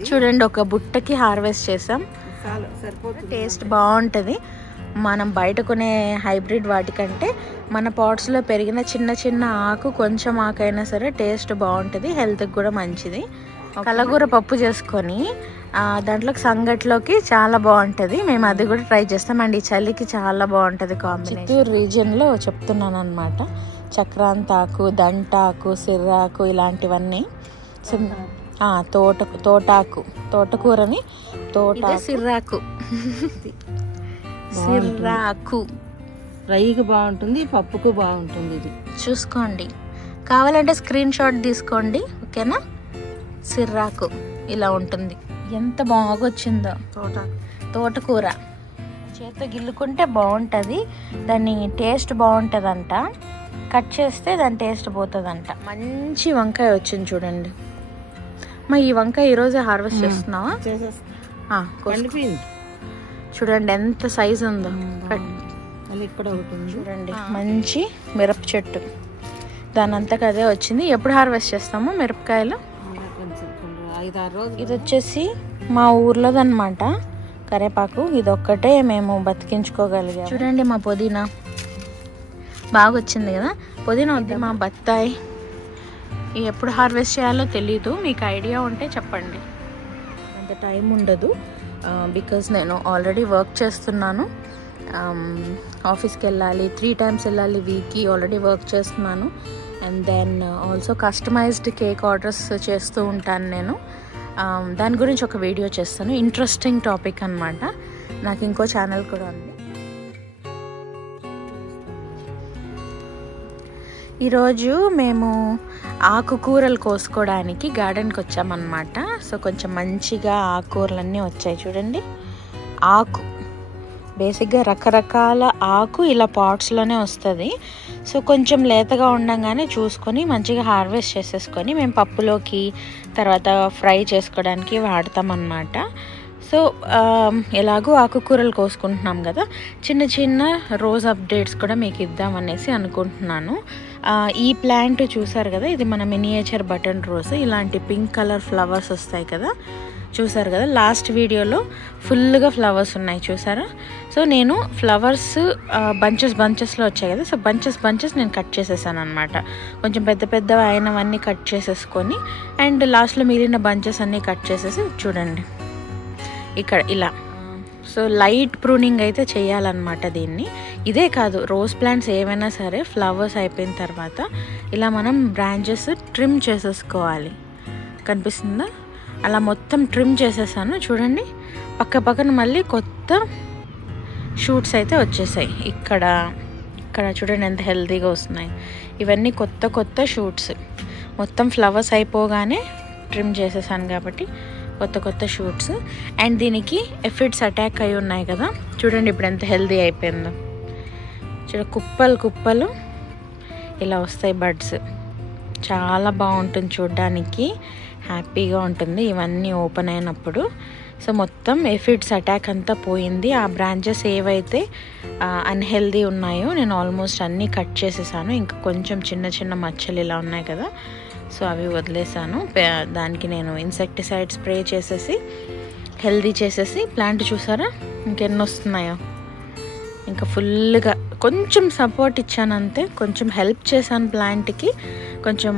చూడండి ఒక బుట్టకి హార్వెస్ట్ చేసాం. టేస్ట్ బాగుంటుంది. మనం బయట కొనే హైబ్రిడ్ వాటికంటే మన పాట్స్లో పెరిగిన చిన్న చిన్న ఆకు, కొంచెం ఆకు అయినా సరే టేస్ట్ బాగుంటుంది, హెల్త్కి కూడా మంచిది. కలగూర పప్పు చేసుకొని దాంట్లోకి సంగట్లోకి చాలా బాగుంటుంది. మేము అది కూడా ట్రై చేస్తాం అండి. ఈ చలికి చాలా బాగుంటుంది కాంబినేషన్. చిత్తూరు రీజియన్లో చెప్తున్నాను అనమాట. చక్రాంతాకు, దంటాకు, సిర్రాకు ఇలాంటివన్నీ. సో తోటకూరని సిర్రాకు సిర్రాకు ఫ్రైకి బాగుంటుంది, పప్పుకు బాగుంటుంది. ఇది చూసుకోండి, కావాలంటే స్క్రీన్ షాట్ తీసుకోండి, ఓకేనా. సిర్రాకు ఇలా ఉంటుంది. ఎంత బాగొచ్చిందో తోటకూర. చేతితో గిల్లుకుంటే బాగుంటుంది, దాని టేస్ట్ బాగుంటుందంట. కట్ చేస్తే దాని టేస్ట్ పోతుందంట. మంచి వంకాయ వచ్చింది చూడండి. ఈ వంకాయ ఈరోజే హార్వెస్ట్ చేస్తున్నావా? చూడండి ఎంత సైజు ఉందో. చూడండి మంచి మిరప చెట్టు, దాని అంతకు అదే వచ్చింది. ఎప్పుడు హార్వెస్ట్ చేస్తాము మిరపకాయలు? ఇది వచ్చేసి మా ఊర్లోదన్నమాట, కరేపాకు. ఇది ఒక్కటే మేము బతికించుకోగలిగాం. చూడండి మా పుదీనా బాగా వచ్చింది కదా. పుదీనా వద్దు, మా బత్తాయి. ఎప్పుడు హార్వెస్ట్ చేయాలో తెలీదు, మీకు ఐడియా ఉంటే చెప్పండి. అంత టైం ఉండదు, బికాజ్ నేను ఆల్రెడీ వర్క్ చేస్తున్నాను. ఆఫీస్కి వెళ్ళాలి, 3 times వెళ్ళాలి వీక్కి. ఆల్రెడీ వర్క్ చేస్తున్నాను. And then also customized cake orders చేస్తూ ఉంటాను నేను. దాని గురించి ఒక వీడియో చేస్తాను. ఇంట్రెస్టింగ్ టాపిక్ అనమాట. నాకు ఇంకో ఛానల్ కూడా ఉంది. ఈరోజు మేము ఆకుకూరలు కోసుకోవడానికి గార్డెన్కి వచ్చామన్నమాట. సో కొంచెం మంచిగా ఆకుకూరలన్నీ వచ్చాయి చూడండి. ఆకు బేసిక్గా రకరకాల ఆకు ఇలా పాట్స్లోనే వస్తుంది. సో కొంచెం లేతగా ఉండగానే చూసుకొని మంచిగా హార్వెస్ట్ చేసేసుకొని మేము పప్పులోకి, తర్వాత ఫ్రై చేసుకోవడానికి వాడతామన్నమాట. సో ఎలాగో ఆకుకూరలు కోసుకుంటున్నాం కదా, చిన్న చిన్న రోజ్ అప్డేట్స్ కూడా మీకు ఇద్దామనేసి అనుకుంటున్నాను. ఈ ప్లాంట్ చూసారు కదా, ఇది మన మినియేచర్ బటన్ రోజ్. ఇలాంటి పింక్ కలర్ ఫ్లవర్స్ వస్తాయి కదా, చూసారు కదా. లాస్ట్ వీడియోలో ఫుల్గా ఫ్లవర్స్ ఉన్నాయి చూసారా. సో నేను ఫ్లవర్స్ బంచెస్లో వచ్చాయి కదా, సో బంచెస్ నేను కట్ చేసేసాను అనమాట. కొంచెం పెద్ద పెద్దవి అయినవన్నీ కట్ చేసేసుకొని, అండ్ లాస్ట్లో మిగిలిన బంచెస్ అన్నీ కట్ చేసేసి చూడండి ఇక్కడ ఇలా. సో లైట్ ప్రూనింగ్ అయితే చేయాలన్నమాట దీన్ని. ఇదే కాదు, రోజ్ ప్లాంట్స్ ఏవైనా సరే ఫ్లవర్స్ అయిపోయిన తర్వాత ఇలా మనం బ్రాంచెస్ ట్రిమ్ చేసేసుకోవాలి. కనిపిస్తుందా? అలా మొత్తం ట్రిమ్ చేసేసాను చూడండి. పక్కన మళ్ళీ కొత్త షూట్స్ అయితే వచ్చేసాయి. ఇక్కడ చూడండి ఎంత హెల్తీగా వస్తున్నాయి. ఇవన్నీ కొత్త షూట్స్. మొత్తం ఫ్లవర్స్ అయిపోగానే ట్రిమ్ చేసేసాను కాబట్టి కొత్త షూట్స్. అండ్ దీనికి ఎఫిడ్స్ అటాక్ అయి ఉన్నాయి కదా, చూడండి ఇప్పుడు ఎంత హెల్తీ అయిపోయిందో. కుప్పలు ఇలా వస్తాయి బడ్స్. చాలా బాగుంటుంది చూడడానికి, హ్యాపీగా ఉంటుంది ఇవన్నీ ఓపెన్ అయినప్పుడు. సో మొత్తం ఎఫిడ్స్ అటాక్ అంతా పోయింది. ఆ బ్రాంచెస్ ఏవైతే అన్హెల్దీ ఉన్నాయో నేను ఆల్మోస్ట్ అన్నీ కట్ చేసేసాను. ఇంకా కొంచెం చిన్న మచ్చలు ఇలా ఉన్నాయి కదా, సో అవి వదిలేసాను. దానికి నేను ఇన్సెక్టిసైడ్ స్ప్రే చేసేసి హెల్దీ చేసేసి ప్లాంట్ చూసారా ఇంకెన్ని వస్తున్నాయో. ఇంకా ఫుల్గా కొంచెం సపోర్ట్ ఇచ్చాను అంతే, కొంచెం హెల్ప్ చేశాను ప్లాంట్కి. కొంచెం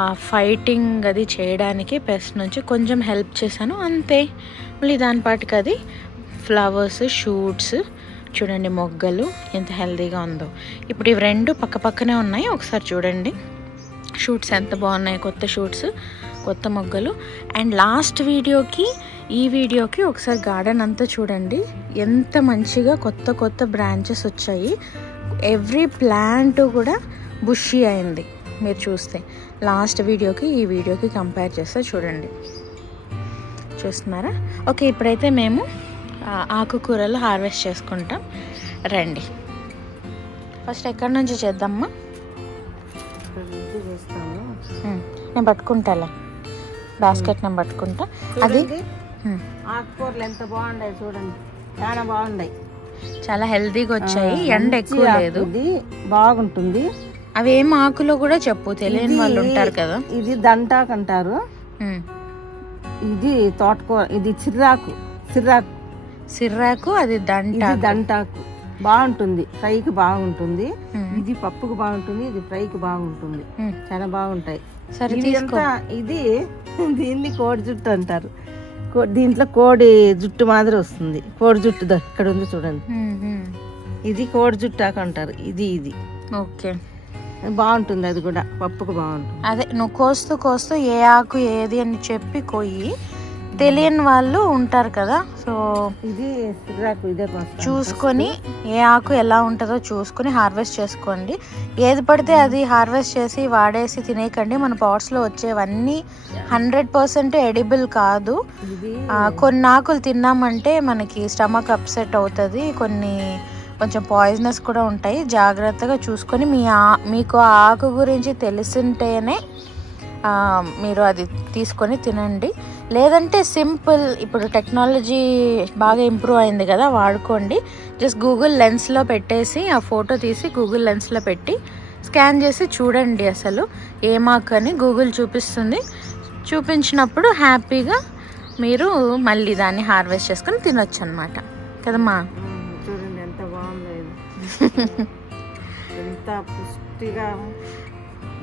ఆ ఫైటింగ్ అది చేయడానికి పెస్ట్ నుంచి కొంచెం హెల్ప్ చేశాను అంతే. మళ్ళీ దాని పాటికి అది ఫ్లవర్స్, షూట్స్ చూడండి, మొగ్గలు ఎంత హెల్తీగా ఉందో. ఇప్పుడు ఇవి రెండు పక్కనే ఉన్నాయి, ఒకసారి చూడండి. షూట్స్ ఎంత బాగున్నాయి, కొత్త షూట్స్, కొత్త మొగ్గలు. అండ్ లాస్ట్ వీడియోకి ఈ వీడియోకి ఒకసారి గార్డెన్ అంతా చూడండి, ఎంత మంచిగా కొత్త బ్రాంచెస్ వచ్చాయి. ఎవ్రీ ప్లాంట్ కూడా బుషీ అయింది. మీరు చూస్తే లాస్ట్ వీడియోకి ఈ వీడియోకి కంపేర్ చేస్తే చూడండి, చూస్తున్నారా. ఓకే, ఇప్పుడైతే మేము ఆకుకూరలు హార్వెస్ట్ చేసుకుంటాం రండి. ఫస్ట్ ఎక్కడి నుంచి చేద్దామా? నేను పట్టుకుంటాలా, బాస్కెట్ నేను పట్టుకుంటా. అది ఆకుకూరలు ఎంత బాగున్నాయి చూడండి, చాలా బాగున్నాయి, చాలా హెల్తీగా వచ్చాయి. ఎండ ఎక్కువ లేదు, బాగుంటుంది. అవి ఏం ఆకులో కూడా చెప్పు, తెలియని వాళ్ళు ఉంటారు కదా. ఇది దంటాకు అంటారు. ఇది తోటకూర, ఇది సిర్రాకు. అది దంటాకు బాగుంటుంది, ఫ్రైకి బాగుంటుంది. ఇది పప్పుకు బాగుంటుంది, ఇది ఫ్రైకి బాగుంటుంది. చాలా బాగుంటాయి. ఇది దీన్ని కోడి జుట్టు అంటారు. దీంట్లో కోడి జుట్టు మాదిరి వస్తుంది. కోడి జుట్టు ఇక్కడ ఉంది చూడండి. ఇది కోడి జుట్టు ఆకు అంటారు. ఇది ఓకే, బాగుంటుంది. అది కూడా పప్పుకు బాగుంటుంది. అదే నువ్వు కోస్తూ ఏ ఆకు ఏది అని చెప్పి కొయ్యి, తెలియని వాళ్ళు ఉంటారు కదా. సో ఇది సిర్రాకు, ఇదే చూసుకొని ఏ ఆకు ఎలా ఉంటుందో చూసుకొని హార్వెస్ట్ చేసుకోండి. ఏది పడితే అది హార్వెస్ట్ చేసి వాడేసి తినేయకండి. మన పాట్స్లో వచ్చేవన్నీ 100% ఎడిబుల్ కాదు. కొన్ని ఆకులు తిన్నామంటే మనకి స్టమక్ అప్సెట్ అవుతుంది, కొన్ని కొంచెం పాయిజనస్ కూడా ఉంటాయి. జాగ్రత్తగా చూసుకొని మీకు ఆ ఆకు గురించి తెలిసింటేనే మీరు అది తీసుకొని తినండి. లేదంటే సింపుల్, ఇప్పుడు టెక్నాలజీ బాగా ఇంప్రూవ్ అయింది కదా, వాడుకోండి. జస్ట్ గూగుల్ లెన్స్లో పెట్టేసి ఆ ఫోటో తీసి గూగుల్ లెన్స్లో పెట్టి స్కాన్ చేసి చూడండి అసలు ఏమాకు అని గూగుల్ చూపిస్తుంది. చూపించినప్పుడు హ్యాపీగా మీరు మళ్ళీ దాన్ని హార్వెస్ట్ చేసుకొని తినొచ్చు అనమాట కదమ్మా. చూడండి ఎంత బాగుంది, ఎంత పుష్టిగా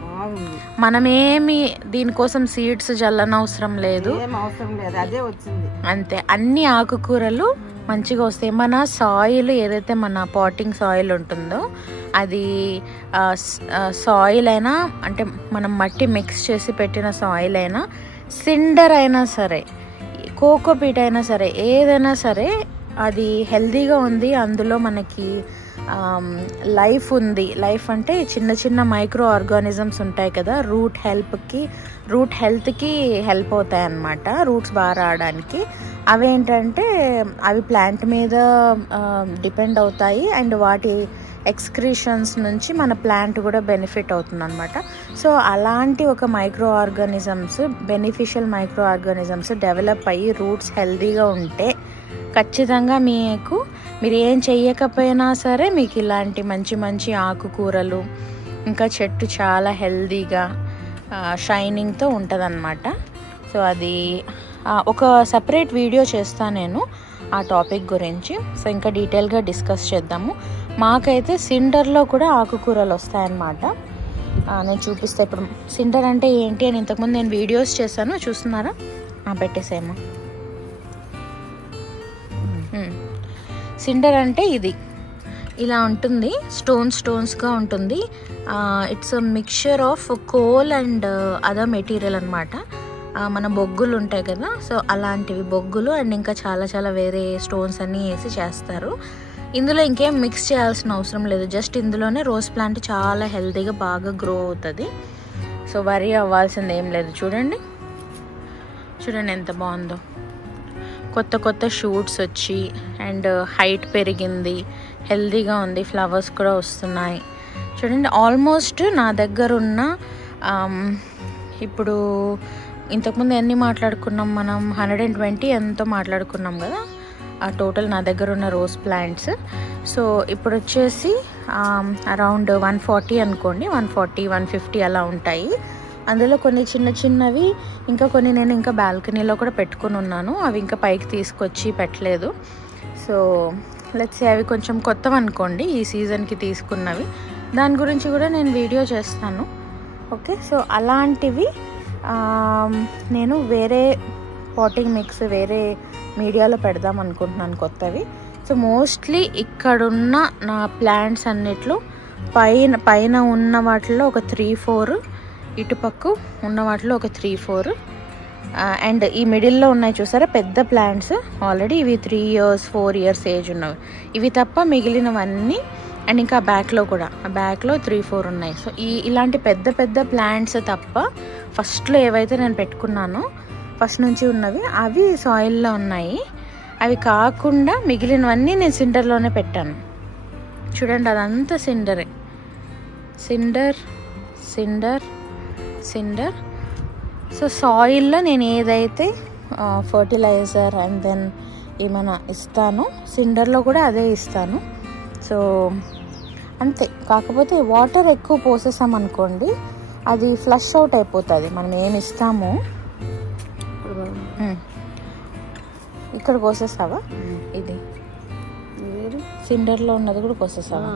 బాగుంది. మనమేమి దీనికోసం సీడ్స్ జల్లనవసరం లేదు, అదే వచ్చింది అంతే. అన్ని ఆకుకూరలు మంచిగా వస్తాయి. మన సాయిల్ ఏదైతే మన పాటింగ్ సాయిల్ ఉంటుందో అది సాయిల్ అయినా, అంటే మనం మట్టి మిక్స్ చేసి పెట్టిన సాయిల్ అయినా, సిండర్ అయినా సరే, కోకోపీట్ అయినా సరే, ఏదైనా సరే అది హెల్దీగా ఉంది. అందులో మనకి లైఫ్ ఉంది. లైఫ్ అంటే చిన్న చిన్న మైక్రో ఆర్గానిజమ్స్ ఉంటాయి కదా, రూట్ హెల్త్కి హెల్ప్ అవుతాయి అన్నమాట, రూట్స్ బాగా రావడానికి. అవేంటంటే అవి ప్లాంట్ మీద డిపెండ్ అవుతాయి అండ్ వాటి ఎక్స్క్రీషన్స్ నుంచి మన ప్లాంట్ కూడా బెనిఫిట్ అవుతుంది అనమాట. సో అలాంటి ఒక micro organisms, beneficial micro organisms develop అయ్యి రూట్స్ హెల్తీగా ఉంటే ఖచ్చితంగా మీరు ఏం చెయ్యకపోయినా సరే మీకు ఇలాంటి మంచి మంచి ఆకుకూరలు, ఇంకా చెట్టు చాలా హెల్తీగా షైనింగ్తో ఉంటుందన్నమాట. సో అది ఒక సపరేట్ వీడియో చేస్తాను నేను ఆ టాపిక్ గురించి. సో ఇంకా డీటెయిల్గా డిస్కస్ చేద్దాము. మాకైతే సిండర్లో కూడా ఆకుకూరలు వస్తాయన్నమాట. నేను చూపిస్తాను ఇప్పుడు. సిండర్ అంటే ఏంటి అని ఇంతకుముందు నేను వీడియోస్ చేశాను, చూస్తున్నారా? పెట్టేసేమో. సిండర్ అంటే ఇది ఇలా ఉంటుంది, స్టోన్స్గా ఉంటుంది. It's a mixture of coal and other material అనమాట. మన బొగ్గులు ఉంటాయి కదా, సో అలాంటివి బొగ్గులు అండ్ ఇంకా చాలా చాలా వేరే స్టోన్స్ అన్నీ వేసి చేస్తారు. ఇందులో ఇంకేం మిక్స్ చేయాల్సిన అవసరం లేదు, జస్ట్ ఇందులోనే రోజ్ ప్లాంట్ చాలా హెల్తీగా బాగా గ్రో అవుతుంది. సో వరీ అవ్వాల్సింది ఏం లేదు. చూడండి ఎంత బాగుందో, కొత్త షూట్స్ వచ్చి అండ్ హైట్ పెరిగింది, హెల్తీగా ఉంది, ఫ్లవర్స్ కూడా వస్తున్నాయి. చూడండి ఆల్మోస్ట్ నా దగ్గర ఉన్న ఇప్పుడు ఇంతకుముందు ఎన్ని మాట్లాడుకున్నాం మనం, 120 ఎంతో మాట్లాడుకున్నాం కదా టోటల్ నా దగ్గర ఉన్న రోజ్ ప్లాంట్స్. సో ఇప్పుడు వచ్చేసి అరౌండ్ 140 అనుకోండి, 140-150 అలా ఉంటాయి. అందులో కొన్ని చిన్నవి, ఇంకా కొన్ని నేను ఇంకా బాల్కనీలో కూడా పెట్టుకుని ఉన్నాను, అవి ఇంకా పైకి తీసుకొచ్చి పెట్టలేదు. సో లెట్స్ సే అవి కొంచెం కొత్తవి అనుకోండి, ఈ సీజన్కి తీసుకున్నవి. దాని గురించి కూడా నేను వీడియో చేస్తాను. ఓకే, సో అలాంటివి నేను వేరే పాటింగ్ మిక్స్ వేరే మీడియాలో పెడదాం అనుకుంటున్నాను కొత్తవి. సో మోస్ట్లీ ఇక్కడున్న నా ప్లాంట్స్ అన్నిట్లో పైన ఉన్న వాటిలో ఒక 3-4, ఇటుపక్క ఉన్న వాటిలో ఒక 3-4, అండ్ ఈ మిడిల్లో ఉన్నాయి చూసారా పెద్ద ప్లాంట్స్, ఆల్రెడీ ఇవి 3 years 4 years ఏజ్ ఉన్నవి. ఇవి తప్ప మిగిలినవన్నీ, అండ్ ఇంకా బ్యాక్లో 3-4 ఉన్నాయి. సో ఇలాంటి పెద్ద ప్లాంట్స్ తప్ప ఫస్ట్లో ఏవైతే నేను పెట్టుకున్నానో ఫస్ట్ నుంచి ఉన్నవి అవి సాయిల్లో ఉన్నాయి. అవి కాకుండా మిగిలినవన్నీ నేను సిండర్లోనే పెట్టాను. చూడండి అదంతా సిండరే, సిండర్. సో సాయిల్లో నేను ఏదైతే ఫర్టిలైజర్ అండ్ దెన్ ఏమైనా ఇస్తానో సిండర్లో కూడా అదే ఇస్తాను. సో అంతే, కాకపోతే వాటర్ ఎక్కువ పోసేసామనుకోండి అది ఫ్లష్ అవుట్ అయిపోతుంది. మనం ఏమి ఇస్తామో ఇక్కడ కోసేసావా? ఇది సిండర్లో ఉన్నది కూడా కోసేసావా?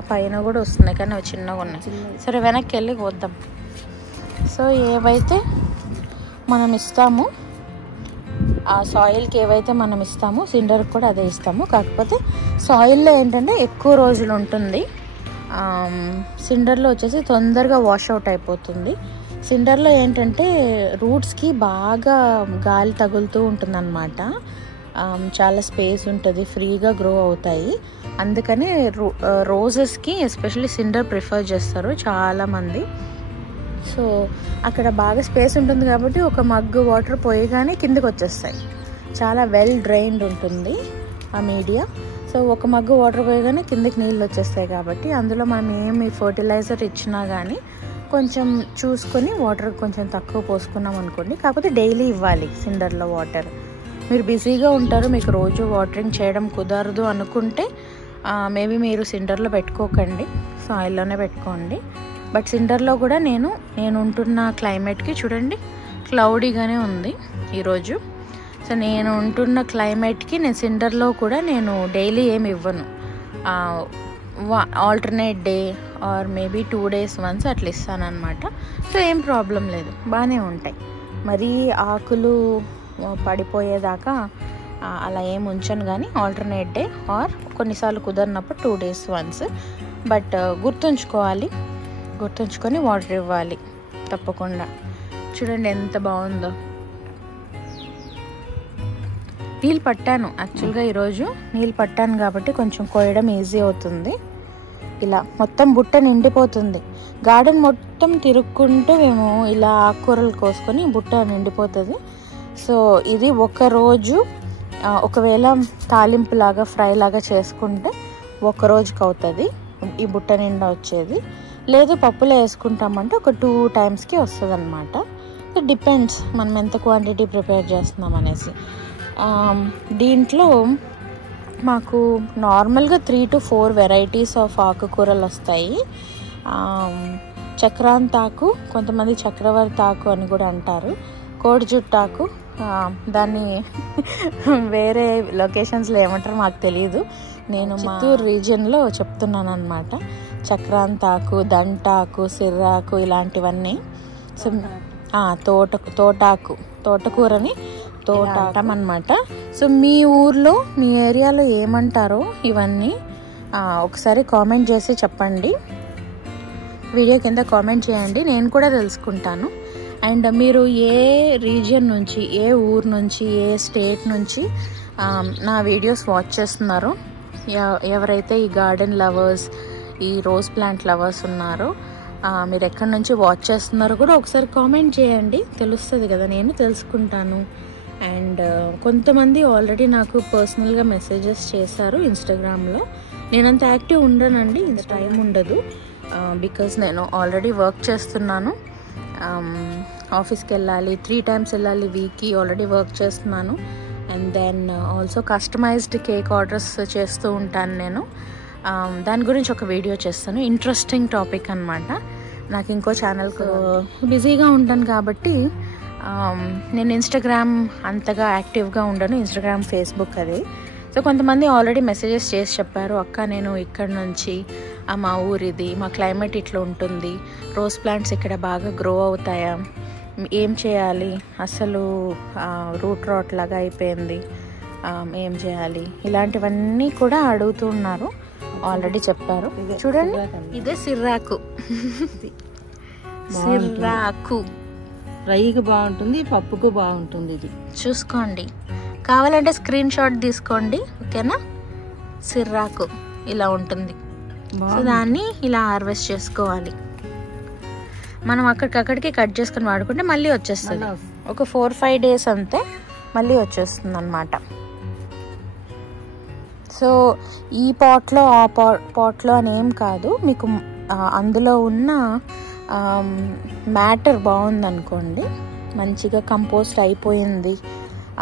ఆ పైన కూడా వస్తున్నాయి కానీ అవి చిన్నగా ఉన్నాయి. సరే వెనక్కి వెళ్ళి కోద్దాం. సో ఏవైతే మనం ఇస్తామో ఆ సాయిల్కి ఏవైతే మనం ఇస్తామో సిండర్కి కూడా అదే ఇస్తాము. కాకపోతే సాయిల్లో ఏంటంటే ఎక్కువ రోజులు ఉంటుంది, సిండర్లో వచ్చేసి తొందరగా వాష్ అవుట్ అయిపోతుంది. సిండర్లో ఏంటంటే రూట్స్కి బాగా గాలి తగులుతూ ఉంటుందన్నమాట, చాలా స్పేస్ ఉంటుంది, ఫ్రీగా గ్రో అవుతాయి. అందుకని రోజెస్కి ఎస్పెషల్లీ సిండర్ ప్రిఫర్ చేస్తారు చాలామంది. సో అక్కడ బాగా స్పేస్ ఉంటుంది కాబట్టి ఒక మగ్గు వాటర్ పోయగానే కిందకి వచ్చేస్తాయి. చాలా వెల్ డ్రైన్డ్ ఉంటుంది ఆ మీడియా. సో ఒక మగ్గు వాటర్ పోయగానే కిందకి నీళ్ళు వచ్చేస్తాయి కాబట్టి అందులో మనం ఏమి ఫర్టిలైజర్ ఇచ్చినా కానీ కొంచెం చూసుకొని వాటర్ కొంచెం తక్కువ పోసుకున్నాం అనుకోండి. కాకపోతే డైలీ ఇవ్వాలి సిండర్లో వాటర్. మీరు బిజీగా ఉంటారు, మీకు రోజు వాటరింగ్ చేయడం కుదరదు అనుకుంటే మేబీ మీరు సిండర్లో పెట్టుకోకండి, సాయిల్లోనే పెట్టుకోండి. బట్ సిండర్లో కూడా నేను ఉంటున్న క్లైమేట్కి చూడండి క్లౌడీగానే ఉంది ఈరోజు. సో నేను ఉంటున్న క్లైమేట్కి నేను సిండర్లో కూడా నేను డైలీ ఏమి ఇవ్వను, alternate day or maybe 2 days once అట్లా ఇస్తానమాట. సో ఏం ప్రాబ్లం లేదు, బాగానే ఉంటాయి. మరీ ఆకులు పడిపోయేదాకా అలా ఏం ఉంచను కానీ ఆల్టర్నేట్ డే ఆర్ కొన్నిసార్లు కుదరినప్పుడు 2 days వన్స్. బట్ గుర్తుంచుకొని వాటర్ ఇవ్వాలి తప్పకుండా. చూడండి ఎంత బాగుందో. నీళ్ళు పట్టాను యాక్చువల్గా ఈరోజు, నీళ్ళు పట్టాను కాబట్టి కొంచెం కోయడం ఈజీ అవుతుంది. ఇలా మొత్తం బుట్ట నిండిపోతుంది. గార్డెన్ మొత్తం తిరుక్కుంటూ మేము ఇలా ఆకుకూరలు కోసుకొని బుట్ట నిండిపోతుంది. సో ఇది ఒకరోజు ఒకవేళ తాలింపులాగా ఫ్రై లాగా చేసుకుంటే ఒక రోజుకి అవుతుంది ఈ బుట్ట నిండా వచ్చేది. లేదు పప్పులో వేసుకుంటామంటే ఒక 2 times వస్తుంది అనమాట. సో డిపెండ్స్ మనం ఎంత క్వాంటిటీ ప్రిపేర్ చేస్తున్నాం అనేసి. దీంట్లో మాకు నార్మల్గా 3 to 4 వెరైటీస్ ఆఫ్ ఆకుకూరలు వస్తాయి. చక్రాంతాకు, కొంతమంది చక్రవర్తి ఆకు అని కూడా అంటారు, కోడిజుట్టాకు, దాన్ని వేరే లొకేషన్స్లో ఏమంటారో మాకు తెలియదు, నేను చిత్తూరు రీజియన్లో చెప్తున్నాను అనమాట. చక్రాంతాకు, దంటాకు, సిర్రాకు ఇలాంటివన్నీ. సో తోటకూరని తోటాటం అనమాట. సో మీ ఊర్లో మీ ఏరియాలో ఏమంటారో ఇవన్నీ ఒకసారి కామెంట్ చేసి చెప్పండి, వీడియో కింద కామెంట్ చేయండి, నేను కూడా తెలుసుకుంటాను. అండ్ మీరు ఏ రీజియన్ నుంచి, ఏ ఊరు నుంచి, ఏ స్టేట్ నుంచి నా వీడియోస్ వాచ్ చేస్తున్నారో, ఎవరైతే ఈ గార్డెన్ లవర్స్, ఈ రోజ్ ప్లాంట్ లవర్స్ ఉన్నారో మీరు ఎక్కడి నుంచి వాచ్ చేస్తున్నారో కూడా ఒకసారి కామెంట్ చేయండి, తెలుస్తుంది కదా, నేను తెలుసుకుంటాను. అండ్ కొంతమంది ఆల్రెడీ నాకు పర్సనల్గా మెసేజెస్ చేశారు ఇన్స్టాగ్రామ్లో. నేనంత యాక్టివ్ ఉండనండి, ఇంత టైం ఉండదు, బికాజ్ నేను ఆల్రెడీ వర్క్ చేస్తున్నాను, ఆఫీస్కి వెళ్ళాలి, 3 times వెళ్ళాలి వీక్కి, ఆల్రెడీ వర్క్ చేస్తున్నాను. And then also customized cake orders చేస్తూ ఉంటాను నేను. దాని గురించి ఒక వీడియో చేస్తాను, ఇంట్రెస్టింగ్ టాపిక్ అనమాట. నాకు ఇంకో ఛానల్కి బిజీగా ఉంటాను కాబట్టి నేను ఇన్స్టాగ్రామ్ అంతగా యాక్టివ్గా ఉండను, ఇన్స్టాగ్రామ్, ఫేస్బుక్ అది. సో కొంతమంది ఆల్రెడీ మెసేజెస్ చేసి చెప్పారు, అక్క నేను ఇక్కడ నుంచి, మా ఊరిది, మా క్లైమేట్ ఇట్లా ఉంటుంది, రోజ్ ప్లాంట్స్ ఇక్కడ బాగా గ్రో అవుతాయా, ఏం చేయాలి, అసలు రూట్ రాట్ లాగా అయిపోయింది, ఏం చేయాలి, ఇలాంటివన్నీ కూడా అడుగుతున్నారు, ఆల్రెడీ చెప్పారు. చూడండి ఇదే సిర్రాకు, సిర్రాకు ఫ్రైకి బాగుంటుంది, పప్పుకు బాగుంటుంది. ఇది చూసుకోండి, కావాలంటే స్క్రీన్ షాట్ తీసుకోండి, ఓకేనా. సిర్రాకు ఇలా ఉంటుంది. సో దాన్ని ఇలా హార్వెస్ట్ చేసుకోవాలి. మనం అక్కడికక్కడికి కట్ చేసుకొని వాడుకుంటే మళ్ళీ వచ్చేస్తుంది, ఒక 4-5 days అంతే మళ్ళీ వచ్చేస్తుంది అన్నమాట. సో ఈ పాట్లో ఆ పాట్లో అని ఏం కాదు, మీకు అందులో ఉన్న మ్యాటర్ బాగుందనుకోండి, మంచిగా కంపోస్ట్ అయిపోయింది,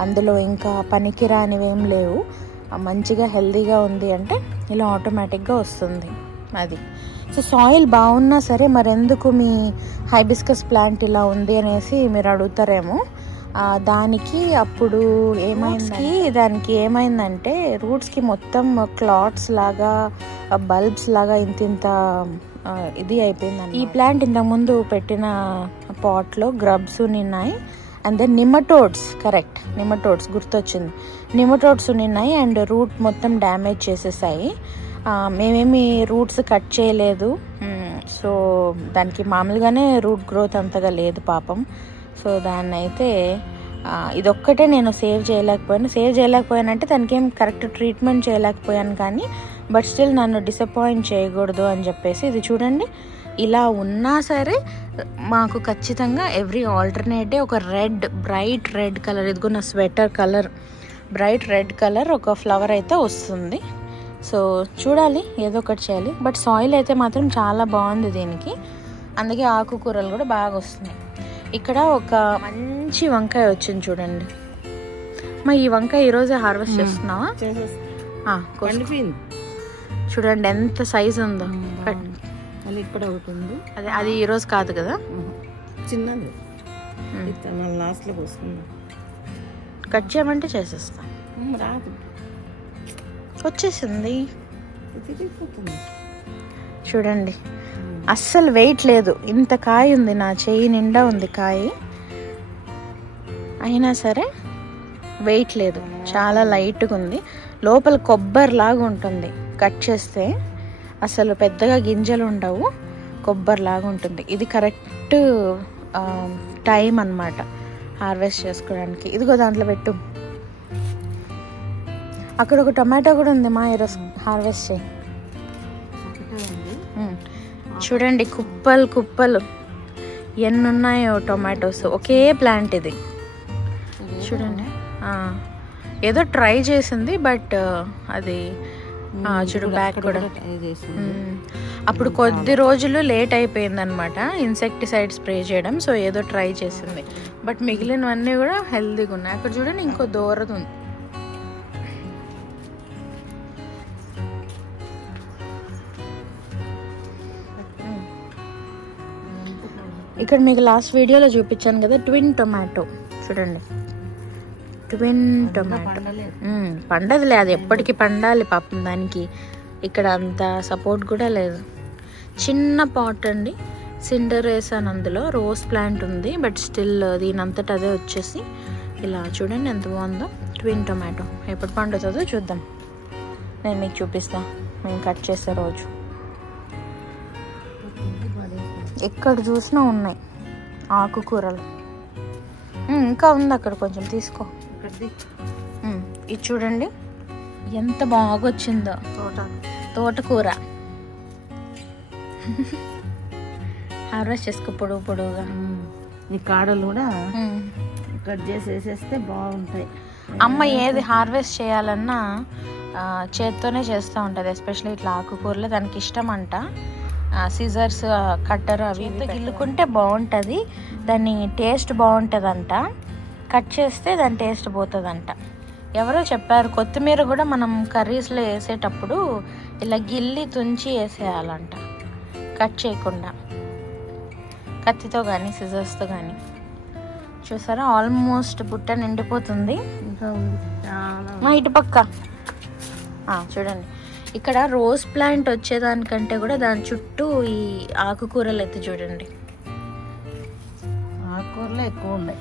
అందులో ఇంకా పనికిరానివి ఏం లేవు, మంచిగా హెల్తీగా ఉంది అంటే ఇలా ఆటోమేటిక్గా వస్తుంది అది. సో సాయిల్ బాగున్నా సరే మరెందుకు మీ హైబిస్కస్ ప్లాంట్ ఇలా ఉంది అనేసి మీరు అడుగుతారేమో. దానికి అప్పుడు దానికి ఏమైందంటే రూట్స్కి మొత్తం క్లాట్స్ లాగా బల్బ్స్ లాగా ఇంత ఇది అయిపోయింది. ఈ ప్లాంట్ ఇంతకుముందు పెట్టిన పాట్లో గ్రబ్స్ ఉన్నాయి and then nematodes, correct nematodes గుర్తొచ్చింది, నిమటోడ్స్ ఉన్నాయి అండ్ రూట్ మొత్తం డ్యామేజ్ చేసేసాయి. మేమేమి రూట్స్ కట్ చేయలేదు, సో దానికి మామూలుగానే రూట్ గ్రోత్ అంతగా లేదు పాపం. సో దాన్ని అయితే ఇదొక్కటే నేను సేవ్ చేయలేకపోయానంటే దానికి ఏం కరెక్ట్ ట్రీట్మెంట్ చేయలేకపోయాను, కానీ బట్ స్టిల్ నన్ను డిసప్పాయింట్ చేయకూడదు అని చెప్పేసి ఇది చూడండి ఇలా ఉన్నా సరే మాకు ఖచ్చితంగా ఎవ్రీ ఆల్టర్నేట్ డే ఒక బ్రైట్ రెడ్ కలర్, ఇదిగో నా sweater colour bright red colour ఒక ఫ్లవర్ అయితే వస్తుంది. సో చూడాలి, ఏదో ఒకటి చేయాలి. బట్ సాయిల్ అయితే మాత్రం చాలా బాగుంది దీనికి, అందుకే ఆకుకూరలు కూడా బాగా వస్తున్నాయి. ఇక్కడ ఒక మంచి వంకాయ వచ్చింది చూడండి. ఈ వంకాయ ఈరోజే హార్వెస్ట్ చేస్తున్నావా? చూడండి ఎంత సైజ్ ఉందో. ఇక్కడ ఒకటి ఉంది, అది ఈరోజు కాదు కదా, చిన్నది. లాస్ట్లో పోసుకుందాం. కట్ చేయమంటే చేసేస్తా. రాదు, వచ్చేసింది. చూడండి అస్సలు వెయిట్ లేదు, ఇంత కాయ ఉంది, నా చెయ్యి నిండా ఉంది కాయ, అయినా సరే వెయిట్ లేదు, చాలా లైట్గా ఉంది. లోపల కొబ్బరి లాగా ఉంటుంది, కట్ చేస్తే అసలు పెద్దగా గింజలు ఉండవు, కొబ్బరి లాగా ఉంటుంది. ఇది కరెక్ట్ టైం అన్నమాట హార్వెస్ట్ చేసుకోవడానికి. ఇదిగో దాంట్లో పెట్టు. అక్కడ ఒక టొమాటో కూడా ఉంది మా, ఈరోజు హార్వెస్ట్ చేయి. చూడండి కుప్పలు ఎన్ని ఉన్నాయో టొమాటోస్, ఒకే ప్లాంట్ ఇది. చూడండి ఏదో ట్రై చేసింది, బట్ అది చూడు బ్యాక్ కూడా. అప్పుడు కొద్ది రోజులు లేట్ అయిపోయింది అనమాట ఇన్సెక్టిసైడ్ స్ప్రే చేయడం, సో ఏదో ట్రై చేసింది. బట్ మిగిలినవన్నీ కూడా హెల్తీగా ఉన్నాయి. అక్కడ చూడండి ఇంకో దూరది ఉంది. ఇక్కడ మీకు లాస్ట్ వీడియోలో చూపించాను కదా ట్విన్ టొమాటో, చూడండి ట్విన్ టొమాటో. పండదులే, అది ఎప్పటికీ పండాలి పాపం, దానికి ఇక్కడ అంత సపోర్ట్ కూడా లేదు. చిన్న పాట్ అండి, సిండర్ వేసాను, అందులో రోజ్ ప్లాంట్ ఉంది, బట్ స్టిల్ దీని అంతటా అదే వచ్చేసి ఇలా చూడండి ఎంత బాగుందో. ట్విన్ టొమాటో ఎప్పుడు పండుతుందో చూద్దాం, నేను మీకు చూపిస్తాను మేము కట్ చేసే రోజు. ఎక్కడ చూసినా ఉన్నాయి ఆకుకూరలు. ఇంకా ఉంది అక్కడ, కొంచెం తీసుకో. ఇది చూడండి ఎంత బాగా వచ్చిందో తోటకూర. హార్వెస్ట్ చేసుకో పొడుగుగా. ఈ కాడలు కూడా కట్ చేసి వేసేస్తే బాగుంటాయి. అమ్మ ఏది హార్వెస్ట్ చేయాలన్నా చేత్తోనే చేస్తూ ఉంటుంది, ఎస్పెషల్లీ ఇట్లా ఆకుకూరలు దానికి ఇష్టం అంట. సిజర్స్ కట్టర్ అవి గిల్లుకుంటే బాగుంటుంది, దాని టేస్ట్ బాగుంటుందంట. కట్ చేస్తే దాని టేస్ట్ పోతుందంట. ఎవరో చెప్పారు కొత్తిమీర కూడా మనం కర్రీస్లో వేసేటప్పుడు ఇలా గిల్లి తుంచి వేసేయాలంట, కట్ చేయకుండా, కత్తితో కానీ సిజర్స్తో కానీ. చూసారా ఆల్మోస్ట్ బుట్ట నిండిపోతుంది. ఇంకా ఇటు పక్క చూడండి, ఇక్కడ రోజ్ ప్లాంట్ వచ్చేదానికంటే కూడా దాని చుట్టూ ఈ ఆకుకూరలు అయితే చూడండి, ఆకుకూరలు ఎక్కువ ఉన్నాయి.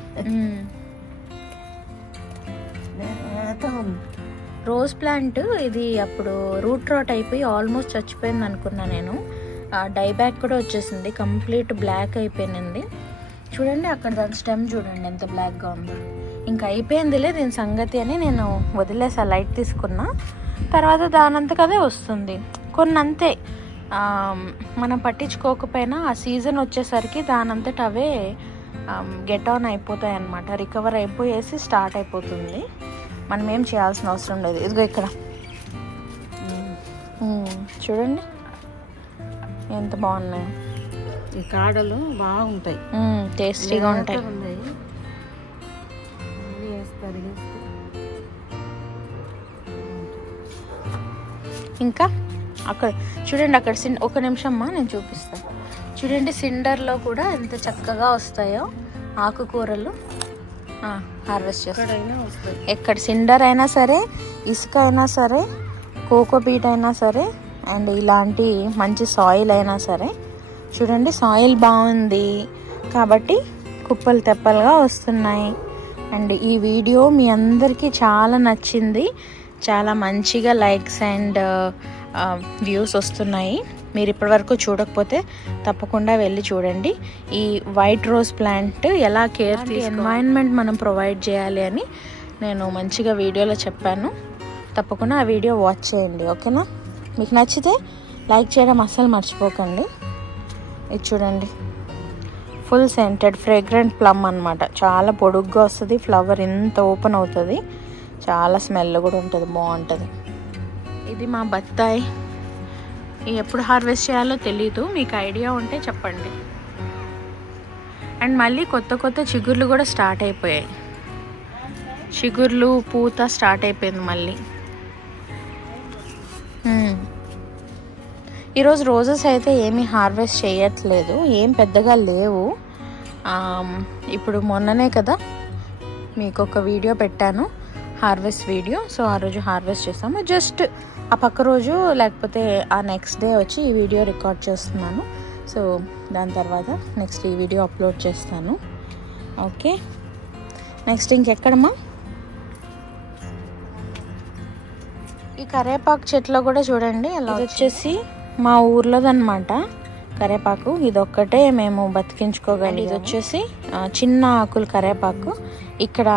రోజ్ ప్లాంట్ ఇది అప్పుడు రూట్ రాట్ అయిపోయి ఆల్మోస్ట్ చచ్చిపోయింది అనుకున్నా నేను. డైబ్యాక్ కూడా వచ్చేసింది, కంప్లీట్ బ్లాక్ అయిపోయింది. చూడండి అక్కడ దాని స్టెమ్ చూడండి ఎంత బ్లాక్గా ఉందో. ఇంకా అయిపోయిందిలే దీని సంగతి అని నేను వదిలేసా, లైట్ తీసుకున్నా. తర్వాత దానంతకు అదే వస్తుంది. కొన్ని అంతే మనం పట్టించుకోకపోయినా ఆ సీజన్ వచ్చేసరికి దానంతట అవే గెట్ ఆన్ అయిపోతాయి అన్నమాట, రికవర్ అయిపోయేసి స్టార్ట్ అయిపోతుంది. మనం ఏం చేయాల్సిన అవసరం లేదు. ఇదిగో ఇక్కడ చూడండి ఎంత బాగున్నాయి. ఈ కాడలు బాగుంటాయి, టేస్టీగా ఉంటాయి. ఇంకా అక్కడ చూడండి, అక్కడ ఒక నిమిషమ్మా నేను చూపిస్తాను. చూడండి సిండర్లో కూడా ఎంత చక్కగా వస్తాయో ఆకుకూరలు. హార్వెస్ట్ చేస్తాం. ఎక్కడ సిండర్ అయినా సరే, ఇసుక అయినా సరే, కోకోపీట్ అయినా సరే, అండ్ ఇలాంటి మంచి సాయిల్ అయినా సరే. చూడండి సాయిల్ బాగుంది కాబట్టి కుప్పలు తెప్పలుగా వస్తున్నాయి. అండ్ ఈ వీడియో మీ అందరికీ చాలా నచ్చింది, చాలా మంచిగా లైక్స్ అండ్ వ్యూస్ వస్తున్నాయి. మీరు ఇప్పటివరకు చూడకపోతే తప్పకుండా వెళ్ళి చూడండి. ఈ వైట్ రోజ్ ప్లాంట్ ఎలా కేర్ ఎన్వైరన్మెంట్ మనం ప్రొవైడ్ చేయాలి అని నేను మంచిగా వీడియోలో చెప్పాను. తప్పకుండా ఆ వీడియో వాచ్ చేయండి, ఓకేనా? మీకు నచ్చితే లైక్ చేయడం అస్సలు మర్చిపోకండి. ఇది చూడండి, ఫుల్ సెంటెడ్ ఫ్రేగ్రెంట్ ప్లమ్ అనమాట. చాలా పొడుగ్గా వస్తుంది, ఫ్లవర్ ఇంత ఓపెన్ అవుతుంది, చాలా స్మెల్ కూడా ఉంటుంది, బాగుంటుంది. ఇది మా బత్తాయి. ఎప్పుడు హార్వెస్ట్ చేయాలో తెలీదు, మీకు ఐడియా ఉంటే చెప్పండి. అండ్ మళ్ళీ కొత్త కొత్త చిగుర్లు కూడా స్టార్ట్ అయిపోయాయి. చిగుర్లు పూత స్టార్ట్ అయిపోయింది మళ్ళీ. ఈరోజు రోజెస్ అయితే ఏమీ హార్వెస్ట్ చేయట్లేదు, ఏం పెద్దగా లేవు. ఇప్పుడు మొన్ననే కదా మీకు ఒక వీడియో పెట్టాను, హార్వెస్ట్ వీడియో. సో ఆ రోజు హార్వెస్ట్ చేస్తాము. జస్ట్ ఆ పక్క రోజు లేకపోతే ఆ నెక్స్ట్ డే వచ్చి ఈ వీడియో రికార్డ్ చేస్తున్నాను. సో దాని తర్వాత నెక్స్ట్ ఈ వీడియో అప్లోడ్ చేస్తాను. ఓకే, నెక్స్ట్ ఇంకెక్కడమ్మా? ఈ కరేపాకు చెట్లో కూడా చూడండి ఎలా వచ్చేసి మా ఊర్లోదన్నమాట కరేపాకు. ఇదొక్కటే మేము బతికించుకోగలి. ఇది వచ్చేసి చిన్న ఆకులు కరేపాకు. ఇక్కడ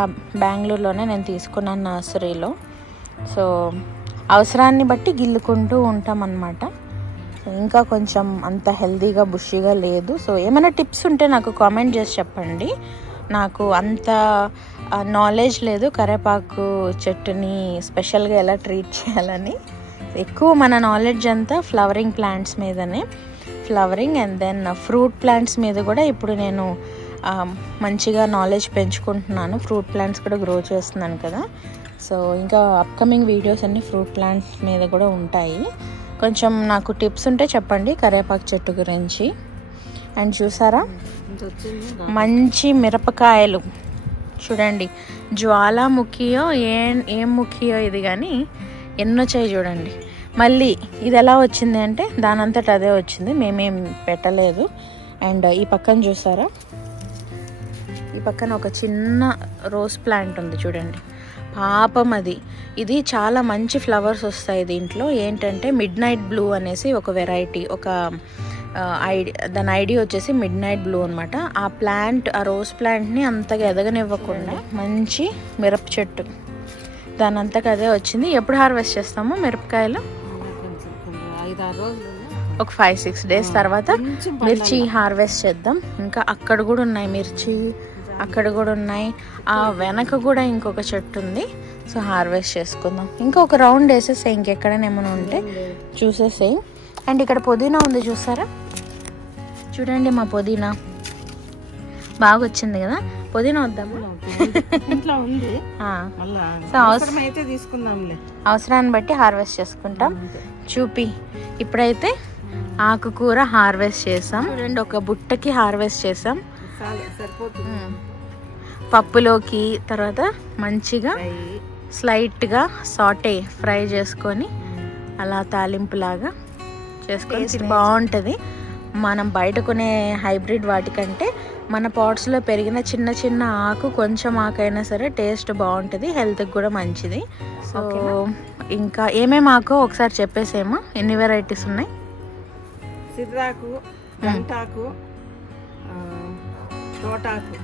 బెంగళూరులోనే నేను తీసుకున్నాను నర్సరీలో. సో అవసరాన్ని బట్టి గిల్లుకుంటూ ఉంటాం అన్నమాట. ఇంకా కొంచెం అంత హెల్తీగా బుషీగా లేదు. సో ఏమైనా టిప్స్ ఉంటే నాకు కామెంట్ చేసి చెప్పండి. నాకు అంత నాలెడ్జ్ లేదు కరేపాకు చెట్టుని స్పెషల్గా ఎలా ట్రీట్ చేయాలని. ఎక్కువ మన నాలెడ్జ్ అంతా ఫ్లవరింగ్ ప్లాంట్స్ మీదనే, flowering and then fruit plants మీద కూడా ఇప్పుడు నేను మంచిగా నాలెడ్జ్ పెంచుకుంటున్నాను. ఫ్రూట్ ప్లాంట్స్ కూడా గ్రో చేస్తున్నాను కదా. సో ఇంకా అప్కమింగ్ వీడియోస్ అన్నీ ఫ్రూట్ ప్లాంట్స్ మీద కూడా ఉంటాయి. కొంచెం నాకు టిప్స్ ఉంటే చెప్పండి కరేపాకు చెట్టు గురించి. అండ్ చూసారా మంచి మిరపకాయలు చూడండి, జ్వాలాముఖియో ఏం ముఖియో ఇది, కానీ ఎన్నో చేయి చూడండి. మళ్ళీ ఇది ఎలా వచ్చింది అంటే దానంతట అదే వచ్చింది, మేమేం పెట్టలేదు. అండ్ ఈ పక్కన చూసారా, ఈ పక్కన ఒక చిన్న రోజ్ ప్లాంట్ ఉంది చూడండి, పాపం అది. ఇది చాలా మంచి ఫ్లవర్స్ వస్తాయి దీంట్లో. ఏంటంటే మిడ్ నైట్ బ్లూ అనేసి ఒక వెరైటీ, ఒక దాని ఐడియా వచ్చేసి మిడ్ నైట్ బ్లూ అనమాట. ఆ ప్లాంట్, ఆ రోజ్ ప్లాంట్ని అంతగా ఎదగనివ్వకుండా మంచి మిరప చెట్టు దాని అంతగా అదే వచ్చింది. ఎప్పుడు హార్వెస్ట్ చేస్తాము మిరపకాయలు? ఒక 5-6 days తర్వాత మిర్చి హార్వెస్ట్ చేద్దాం. ఇంకా అక్కడ కూడా ఉన్నాయి మిర్చి, అక్కడ కూడా ఉన్నాయి. ఆ వెనక కూడా ఇంకొక చెట్టు ఉంది. సో హార్వెస్ట్ చేసుకుందాం. ఇంకా ఒక రౌండ్ వేసేసాయి, ఇంకెక్కడైనా ఏమైనా ఉంటే చూసేసాయి. అండ్ ఇక్కడ పుదీనా ఉంది చూసారా, చూడండి మా పుదీనా బాగా వచ్చింది కదా. పుదీనా వద్దామా? సో అవసరాన్ని బట్టి హార్వెస్ట్ చేసుకుంటాం. చూపి ఇప్పుడైతే ఆకుకూర హార్వెస్ట్ చేసాం. రెండు ఒక బుట్టకి హార్వెస్ట్ చేసాం. పప్పులోకి తర్వాత మంచిగా స్లైట్గా సాటే ఫ్రై చేసుకొని అలా తాలింపులాగా చేసుకొని బాగుంటుంది. మనం బయట కొనే హైబ్రిడ్ వాటికంటే మన పాట్స్లో పెరిగిన చిన్న చిన్న ఆకు, కొంచెం ఆకు అయినా సరే టేస్ట్ బాగుంటుంది, హెల్త్కి కూడా మంచిది. సో ఇంకా ఏమేమి ఆకు ఒకసారి చెప్పేసేమో, ఎన్ని వెరైటీస్ ఉన్నాయి? సిర్రాకు, గంటాకు, తోటాకు,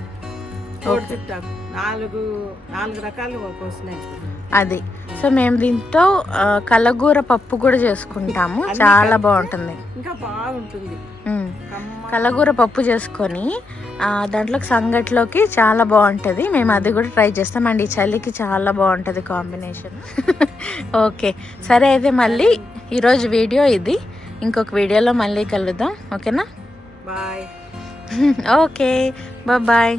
తోటచుట్టాకు, 4 రకాలు వస్తున్నాయి. అది. సో మేము దీంతో కలగూర పప్పు కూడా చేసుకుంటాము, చాలా బాగుంటుంది. ఇంకా బాగుంటుంది. కలగూర పప్పు చేసుకొని దాంట్లోకి సంగట్లోకి చాలా బాగుంటుంది. మేము అది కూడా ట్రై చేస్తాం. అండ్ ఈ చలికి చాలా బాగుంటుంది కాంబినేషన్. ఓకే సరే, అయితే మళ్ళీ ఈరోజు వీడియో ఇది. ఇంకొక వీడియోలో మళ్ళీ కలుద్దాం, ఓకేనా? బాయ్. Okay bye.